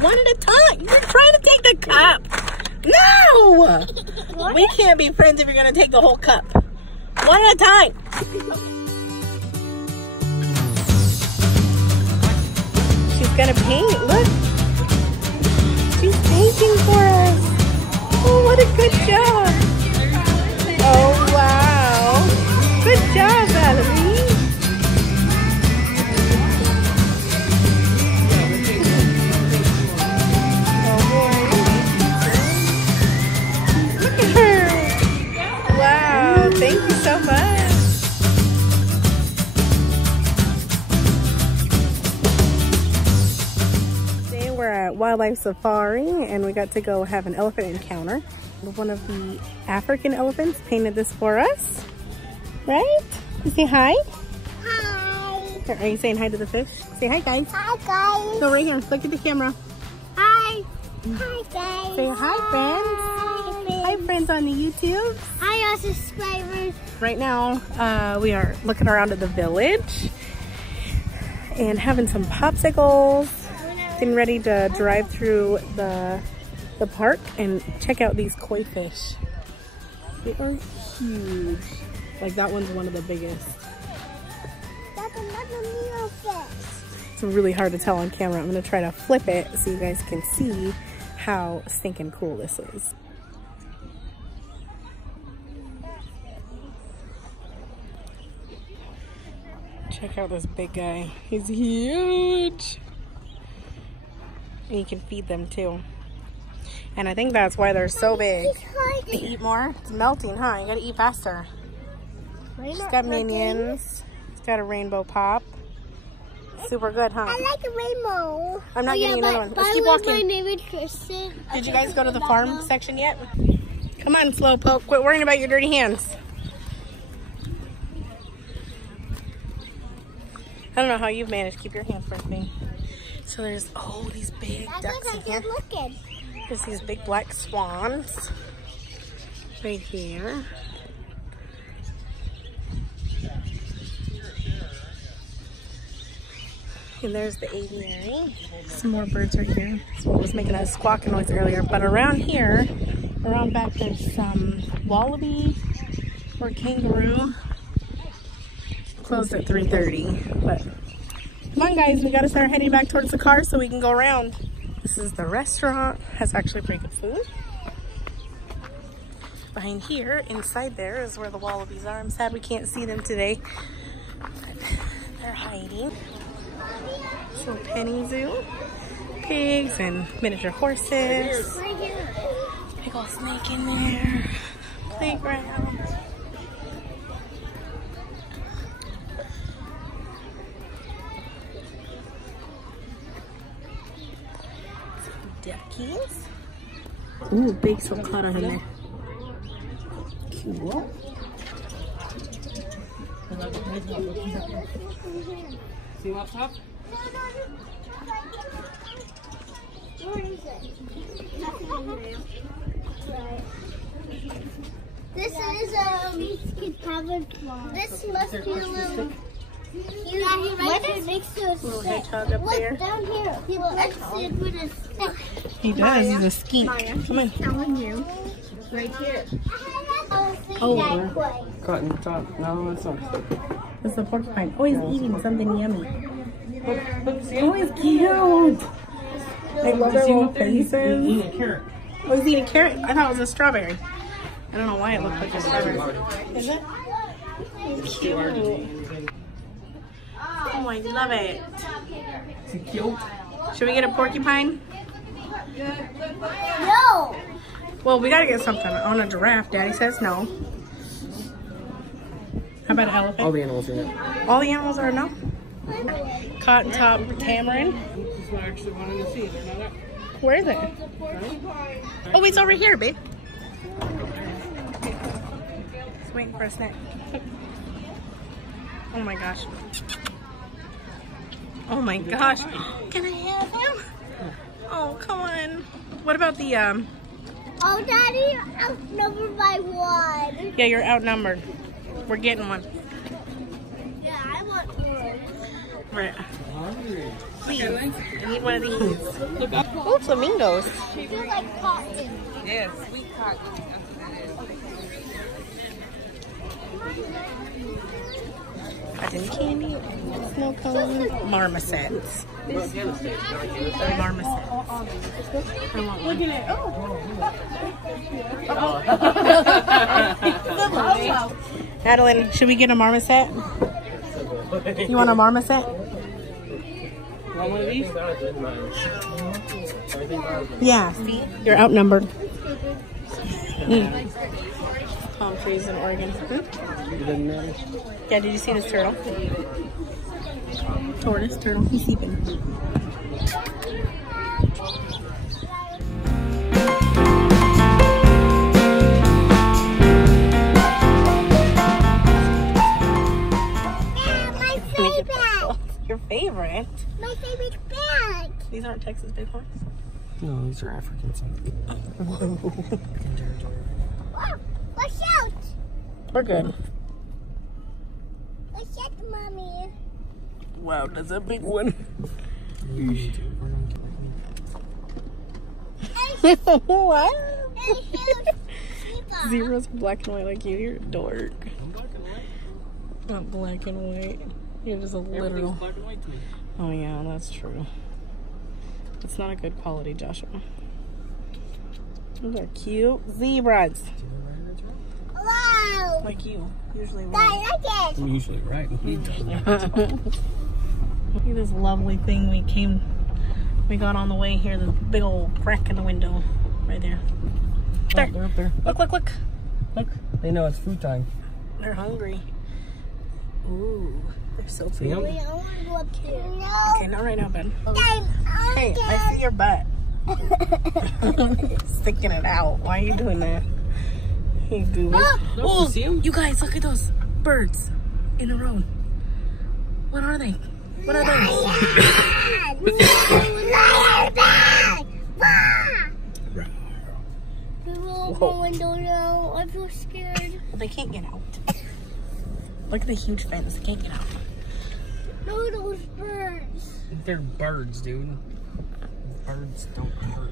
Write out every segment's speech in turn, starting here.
One at a time. You're trying to take the cup. No! What? We can't be friends if you're going to take the whole cup. One at a time. She's going to paint. Look. She's painting for us. Oh, what a good job. Oh, wow. Good job, Valerie. Thank you so much. Today we're at Wildlife Safari and we got to go have an elephant encounter. One of the African elephants painted this for us. Right? You say hi? Hi. Are you saying hi to the fish? Say hi, guys. Hi, guys. Go right here. Look at the camera. Hi. Hi, guys. Say hi, friends. Hi, friends on the YouTube. Hi, our subscribers. Right now, we are looking around at the village and having some popsicles, getting ready to drive through the park and check out these koi fish. They are huge. Like that one's one of the biggest. That's another little fish. It's really hard to tell on camera. I'm gonna try to flip it so you guys can see how stinking cool this is. Check out this big guy. He's huge. And you can feed them too. And I think that's why they're so big. They eat more. It's melting, huh? You gotta eat faster. She's got minions. It's got a rainbow pop. Super good, huh? I like a rainbow. I'm not getting another one. Let's keep walking. My name is Kristen. Did you guys go to the farm section yet? Come on, Slowpoke. Quit worrying about your dirty hands. I don't know how you've managed to keep your hands from me. So there's, oh, these big ducks in here. There's these big black swans right here. And there's the aviary. Some more birds right here. That's what was making a squawking noise earlier. But around here, around back, there's some wallaby or kangaroo. Closed at 3:30, but come on guys, we gotta start heading back towards the car so we can go around. This is the restaurant, has actually pretty good food. Behind here, inside there is where the wallabies are. I'm sad we can't see them today, but they're hiding. So petting zoo, pigs and miniature horses. Big old snake in there, playground. Duckies. Ooh, big sulcata in there. Cool. See what's up? Where is it? Nothing in there. Right. This must be a little. Right next to a Little stick. hedgehog up there. Look down here. He looks with a stick. He does. He's a skink. Come on. Telling you. Right here. Oh, Cotton top. No, it's not. that's the porcupine. Oh, he's eating something yummy. Oh, he's cute. I love their little faces. Eating a carrot. Oh, he's eating a carrot. I thought it was a strawberry. I don't know why it looked like a strawberry. Is it? It's cute. Oh, I love it. Is he cute? Should we get a porcupine? No. Well, we gotta get something on a giraffe. Daddy says no. How about an elephant? All the animals are in it. All the animals are no? Cotton top tamarin. This is what I actually wanted to see. They're not up. Where is it? Oh, he's over here, babe. He's waiting for a snack. Oh my gosh. Oh my gosh. Can I have him? Oh, come on. What about the, Oh, Daddy, I'm outnumbered by one. Yeah, you're outnumbered. We're getting one. Yeah, I want one. Right. please. I need one of these. Look up. Oh, flamingos. They feel like cotton. Yeah, sweet cotton. That's what it is. Cotton candy, snow cone, marmosets. They're marmosets. I want one. Adeline, should we get a marmoset? You want a marmoset? Want one of these? Yeah, see? You're outnumbered. Palm trees in Oregon. Yeah, did you see this turtle? Tortoise, turtle, he's sleeping. Your favorite? My favorite bag. These aren't Texas Bighorns? No, these are Africans. Whoa, watch out. We're good. Watch out, mommy. Wow, that's a big one. What? Zeros are black and white like you. You're a dork. I'm black and white. Not black and white. You're just a literal. Black and white to me. Oh yeah, that's true. It's not a good quality, Joshua. Those are cute zebras. Wow. Like you. Usually right. I like it. I'm usually right. Look at this lovely thing we got on the way here. This big old crack in the window. Right there. There. They're up there. Look, look, look. Look. They know it's food time. They're hungry. Ooh. They're so See 'em? Wait, I want to go up there. No. Okay, not right now, Ben. Hey, I see your butt. Sticking it out. Why are you doing that? Hey, goober. Oh, you see 'em? You guys, look at those birds in a row. What are they? What are those? Whoa. Window now. I feel scared. Well, they can't get out. Look at the huge fence. They can't get out. No, those birds. They're birds, dude. Birds don't hurt.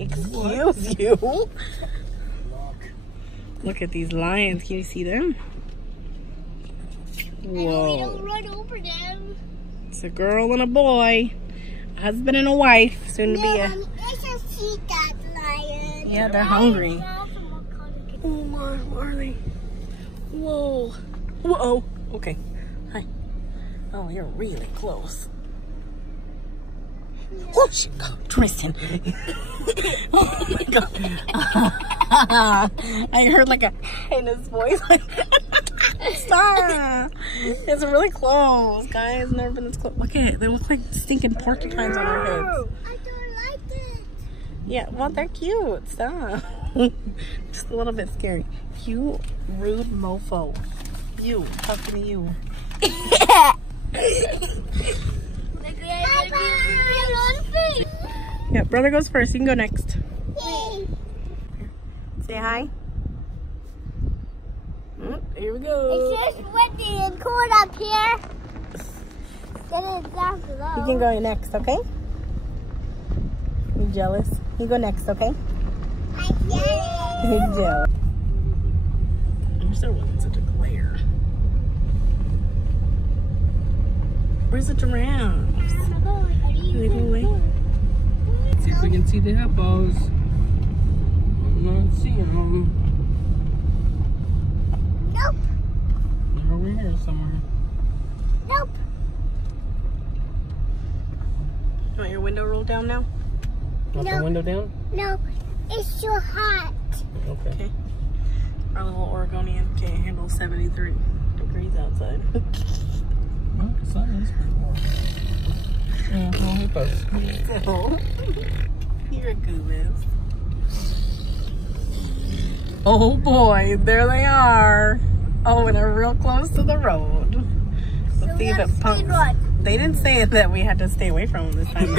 Excuse you. Look at these lions. Can you see them? We Whoa. don't run over them. It's a girl and a boy. A husband and a wife. Soon to be a... It's a cheetah lion. Yeah, they're hungry. Oh my, where are they? Whoa. Whoa. Okay. Hi. Oh, you're really close. Oh, shit. Oh, Tristan. Oh my God. I heard like a in his voice. Stop. It's really close, guys. Never been this close. Look at it. They look like stinking porcupines on their heads. I don't like it. Yeah, well, they're cute. Stop. Just a little bit scary. You rude mofo. You. Talking to you. Yeah, brother goes first. You can go next. Say hi. Here we go. It's just windy and cold up here. Then it's down below. You can go next, okay? You jealous? You go next, okay? I'm jealous. You're jealous. I wish there wasn't such a glare. Where's the giraffes? Are they going away? See if we can see the hippos. I'm not seeing them. Nope. They're over here somewhere. Nope. You want your window rolled down now? Want the window down? No, it's too hot. Okay. Okay. Our little Oregonian can't handle 73 degrees outside. Well, the sun is pretty warm. Yeah, little hippos. So, you're a goobus. Oh boy, there they are. Oh, and they're real close to the road. Let's see if it pumps. They didn't say that we had to stay away from them this time.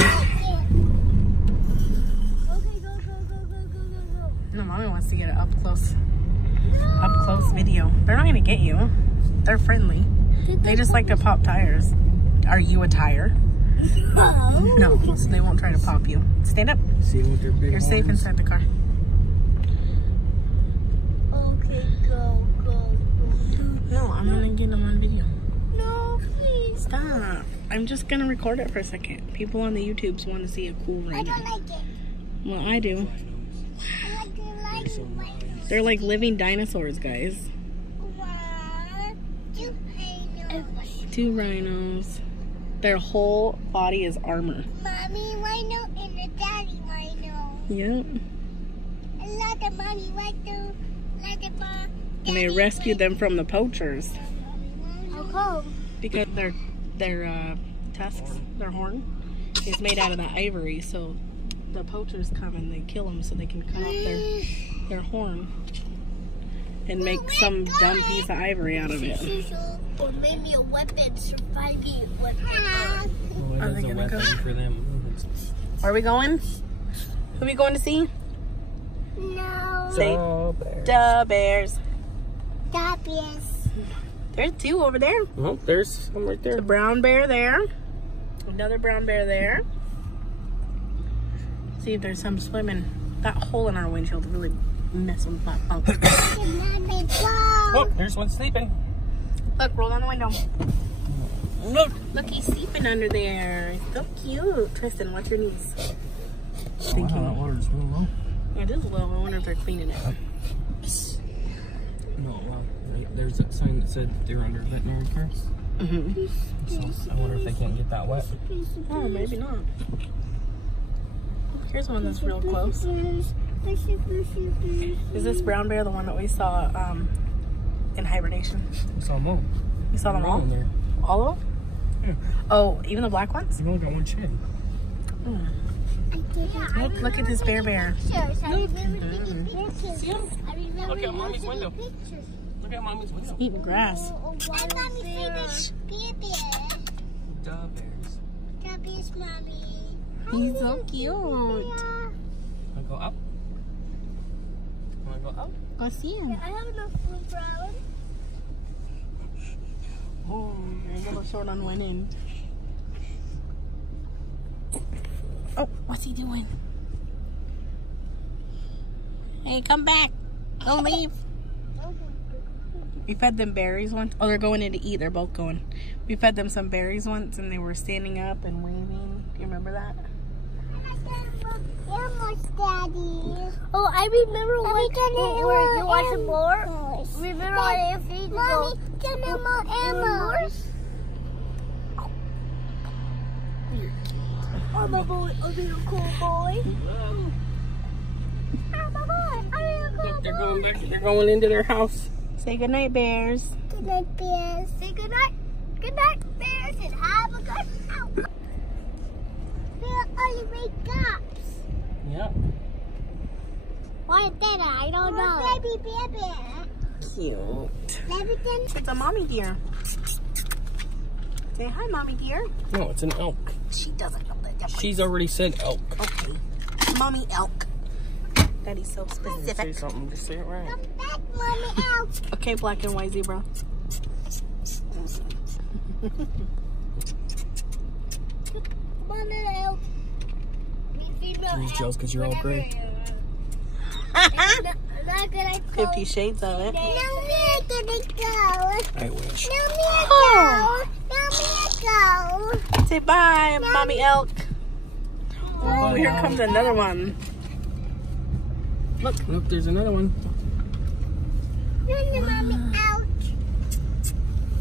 Okay, go. No, mommy wants to get an up close video. They're not gonna get you. They're friendly. They just like to pop tires. Are you a tire? No, so they won't try to pop you. Stand up. See what their big You're safe horns. inside the car. Okay, go. No, I'm gonna get them on video. No, please. Stop. I'm just gonna record it for a second. People on the YouTubes want to see a cool I rhino. don't like it. Well, I do. I like it. They're like living dinosaurs, guys. 1, 2, 2 rhinos. Their whole body is armor. Mommy rhino and the daddy rhino. Yep. I love the mommy rhino. Like the mom. And they rescued them from the poachers How come? because their tusks, their horn, is made out of that ivory. So the poachers come and they kill them so they can cut off their horn and make some dumb piece of ivory out of it. Or maybe a weapon, surviving weapon. Oh, Are it they is a gonna go? weapon for them. Are we going? Who are we going to see? No. Say Bears. da bears. Stop, yes. There's 2 over there. Oh, there's some right there. The brown bear there. Another brown bear there. See if there's some swimming. That hole in our windshield really messing with that pump. Oh, there's one sleeping. Look, roll down the window. Look, he's sleeping under there. He's so cute. Tristan, watch your knees. Wow, that water's real low. It is low. I wonder if they're cleaning it. No, wow. There's a sign that said they're under veterinary care. Mm-hmm. So I wonder if they can't get that wet. Oh, maybe not. Here's one that's real close. Is this brown bear the one that we saw in hibernation? We saw them all. You saw them They're all? in there. All of them? Yeah. Oh, even the black ones? You've only got one shed. Look at this bear. See him? Look at mommy's window. Look at mommy's window. Eating grass. And mommy see the bear. Duh, bears. That is mommy. He's so cute. Wanna go up? Wanna go up? Go see him. I have enough food brown. Oh, you're a little short on one end. Oh, what's he doing? Hey, come back. Don't leave. We fed them berries once. Oh, they're going in to eat. They're both going. We fed them some berries once, and they were standing up and waving. Do you remember that? Oh, I remember when you watched more. Remember when AFC Mommy, give me more ammo. I'm a boy, a little cool boy. I'm a boy, a little cool Look, they're boy. going back. They're going into their house. Say goodnight, bears. Good night, bears. Say good night. Good night, bears, and have a good night. Where are you wake up? Yeah. Why is that? I don't know. Baby bear. Cute. Baby bear. It's a mommy deer. Say hi, mommy deer. No, it's an elk. She doesn't know the difference. She's already said elk. Okay. Mommy elk. Daddy's so Say specific. something. Just say it right. Come back, mommy elk. Okay, black and white zebra. Mommy elk. He's jealous because you're all gray. 50 Shades of it. No, we're gonna go. I wish. No, we're go. Say bye, mommy elk. Oh, here comes another one. Look, there's another one. No, mommy elk.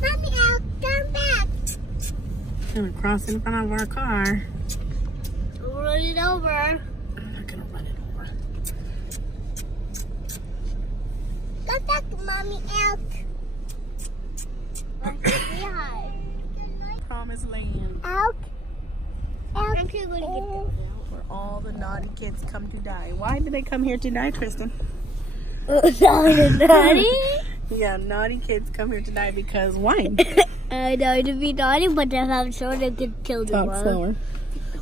Mommy elk, come back. Gonna cross in front of our car. Run it over. I'm not gonna run it over. Come back, mommy elk. Promised land. Elk. Elk. I'm gonna get Where all the naughty kids come to die. Why do they come here to die, Tristan? naughty? Yeah, naughty kids come here to die because why? I know to be naughty, but if I'm sure they could kill them. Talk slower.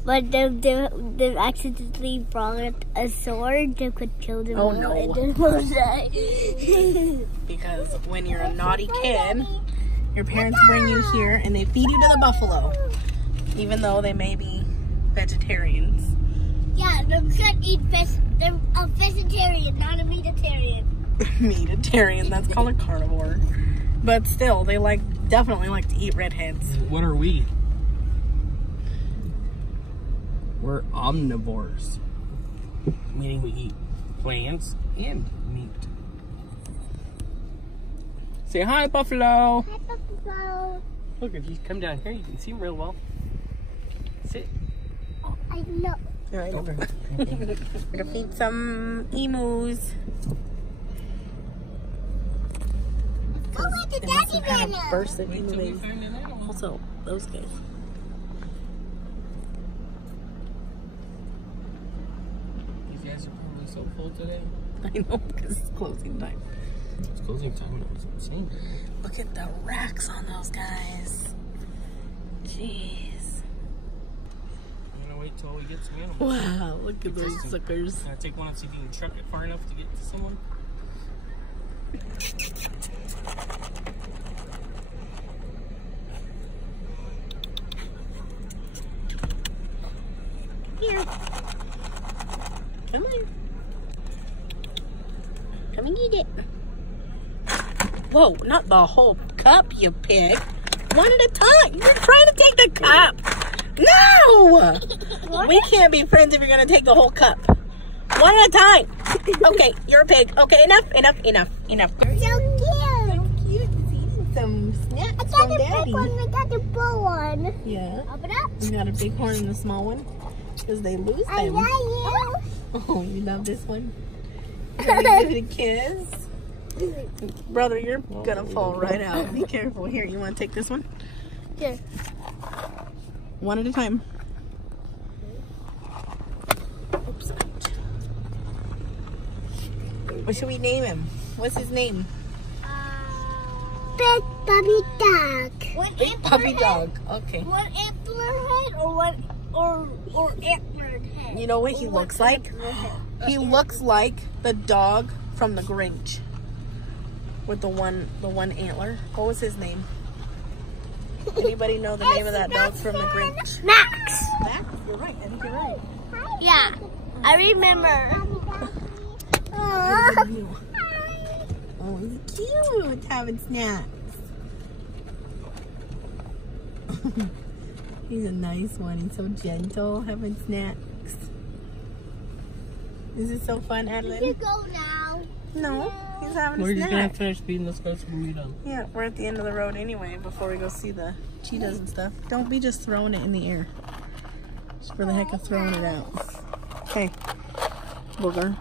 But they've accidentally brought a sword that could kill them. Oh, no. And then will die. Because when you're a naughty kid, your parents bring you here and they feed you to the buffalo. even though they may be vegetarians. Yeah, they're gonna eat they're a vegetarian, not a meatitarian. Meatitarian, that's called a carnivore. But still, they definitely like to eat redheads. What are we? We're omnivores. Meaning we eat plants and meat. Say hi, Buffalo. Hi, Buffalo. Look, if you come down here, you can see him real well. Sit. Oh, I know. All right, we're gonna feed some emus. Go with the There was daddy some kind of banner. burst of Wait emu till we babies. find an animal. Also, those guys. These guys are probably so full today. I know, because it's closing time. It's closing time and it was insane. Look at the racks on those guys. Jeez. I'm gonna wait till we get some animals. Wow, look at those suckers. Can I take one and see if you can truck it far enough to get to someone? Here. Come on. Come and get it. Whoa, not the whole cup, you pig. One at a time. You're trying to take the cup. No! We can't be friends if you're going to take the whole cup. One at a time. Okay, you're a pig. Okay, enough. So cute. Cute. He's eating some snacks I got from the Daddy. big one. I got the blue one. Yeah. Open up. You got a big horn and a small one? Because they lose I them. love you. Oh, you love this one? Can you give it a kiss? Brother, you're gonna fall right out. Be careful. Here, you want to take this one? Here. One at a time. Oops. What should we name him? What's his name? Big puppy dog. One Big puppy dog. Okay. One antler head or antlered head. You know what he looks like? He looks like the dog from the Grinch. With the one antler. What was his name? Anybody know the name of that dog from the Grinch? Max. Max? You're right. I think you're right. Yeah, I remember. Oh, he's cute. Having snacks. He's a nice one. He's so gentle. Having snacks. Is it so fun, You Adeline? go now. No. He's having We're a just gonna snack. finish feeding this guy when we're done. Yeah, we're at the end of the road anyway before we go see the cheetahs and stuff. Don't be just throwing it in the air. Just for the heck of throwing it out. Okay. Booger.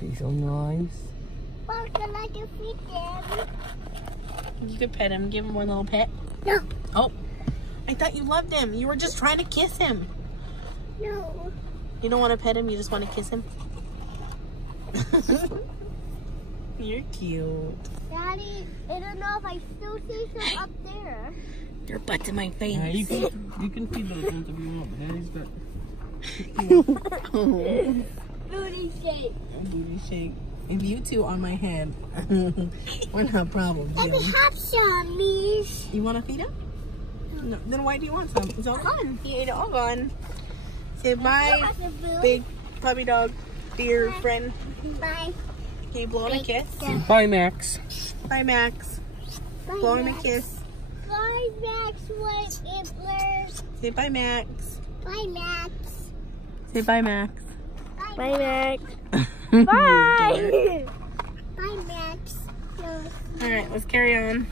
He's so nice. Well, can I just feed them? You could pet him. Give him one little pet. No. Oh. I thought you loved him. You were just trying to kiss him. No. You don't want to pet him, you just want to kiss him? You're cute. Daddy, I don't know if I still see some up there. Your butt's in my face. Yeah, you can feed those ones if you want. Daddy's got. Booty shake. Booty shake. If you two on my head, we're not problems. Let me have some, please. You want to feed him? No. Then why do you want some? It's all gone. He ate it all gone. Say bye, big puppy dog, dear friend. Bye. Can you blow him a kiss? Bye, Max. Bye, Max. Bye, Blow him a Max. kiss. Bye, Max White Antlers. Say bye, Max. Bye, Max. Say bye, Max. Bye, Max. Bye. Bye, Max. All right, let's carry on.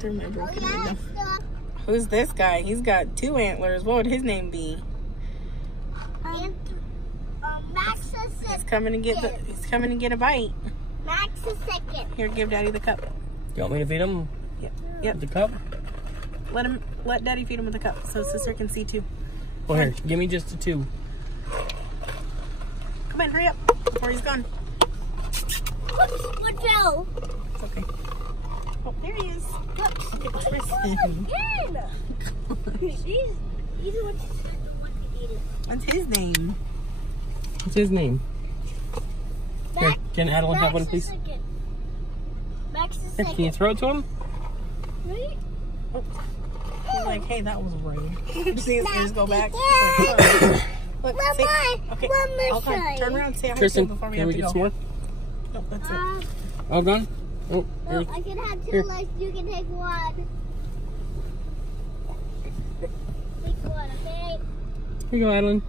Through my broken window. Stop. Who's this guy? He's got 2 antlers. What would his name be? Max is second. He's coming to get a bite. Max is second. Here, give Daddy the cup. You want me to feed him? Yep. The cup? Let Daddy feed him with the cup so Sister can see too. Well, here, give me just the 2. Come on, hurry up before he's gone. What fell? It's okay. Oh, there he is. Okay, Tristan. He's the one to eat it. What's his name? What's his name? Here, can Adeline have one, please? Max is Here, second. can you throw it to him? Right? Oh. He's like, hey, that was rude. You see his ears go back? Yeah. Look, One say, more. okay. One more Okay, side. turn around and say hi to Tristan, him before we can have we to get go. some more? No, that's it. All done? Oh, No, here. I can have two Here. legs. You can take one. Take one, okay? Here you go, Adeline.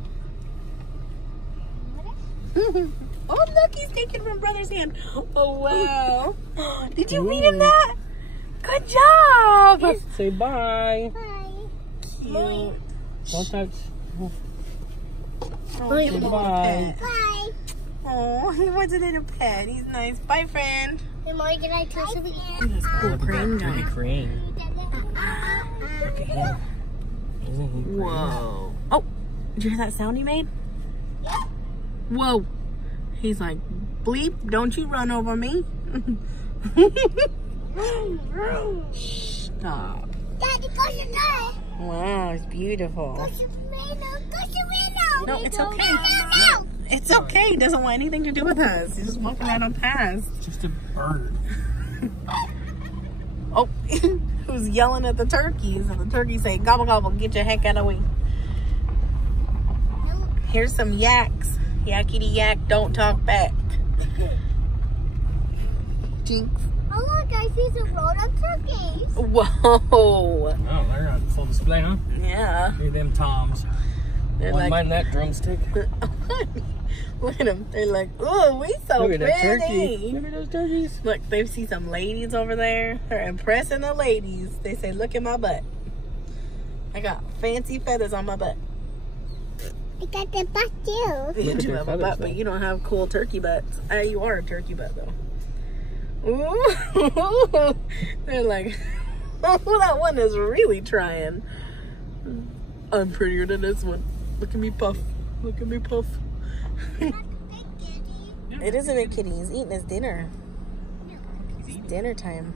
Oh, look, he's taking from brother's hand. Oh, wow. Did you feed him that? Good job. Say bye. Bye. Cute. Don't touch. Oh, Say give him a bye. pet. Bye. Oh, he wants a little pet. He's nice. Bye, friend. Hey, Mommy, can I touch something? He's a cool crane Pretty guy. crane. Look at him. Isn't he pretty? Whoa. Oh, did you hear that sound he made? Yeah. Whoa. He's like, bleep, don't you run over me. Stop. Daddy, go to die. Wow, it's beautiful. Go to window. Go to window. No, it's okay. No. It's okay. He doesn't want anything to do with us. He's just walking right on past. Just a bird. Oh, who's yelling at the turkeys? And the turkeys say, gobble, gobble, get your heck out of the way. Here's some yaks. Yakety yak, don't talk back. Jinx. Oh, look, I see some grown-up turkeys. Whoa. Oh, they're on full display, huh? Yeah. Look at them toms. They're Wouldn't like, mind that drumstick. look at them. They're like, oh, we so Look at that turkey. pretty. Look at those turkeys. Look, they see some ladies over there. They're impressing the ladies. They say, look at my butt. I got fancy feathers on my butt. I got the butt too. You Look at do their have a feathers, butt, though. but you don't have cool turkey butts. You are a turkey butt, though. Ooh. They're like, oh, that one is really trying. I'm prettier than this one. Look at me puff. Look at me puff. It is a big kitty. He's eating his dinner. It's dinner time.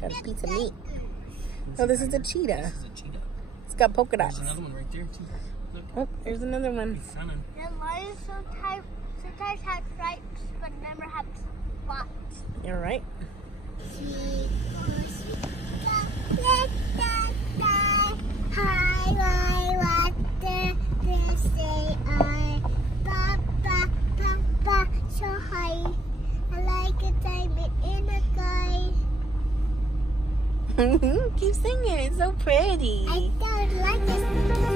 Got a piece of meat. Oh, this is a cheetah. It's a cheetah. It's got polka dots. There's another one right there, too. Look, Oh, there's another one. he's sunning. The lions sometimes have stripes, but never have spots. You're right. So high, I like a diamond in the sky. Keep singing. It's so pretty. I don't like this.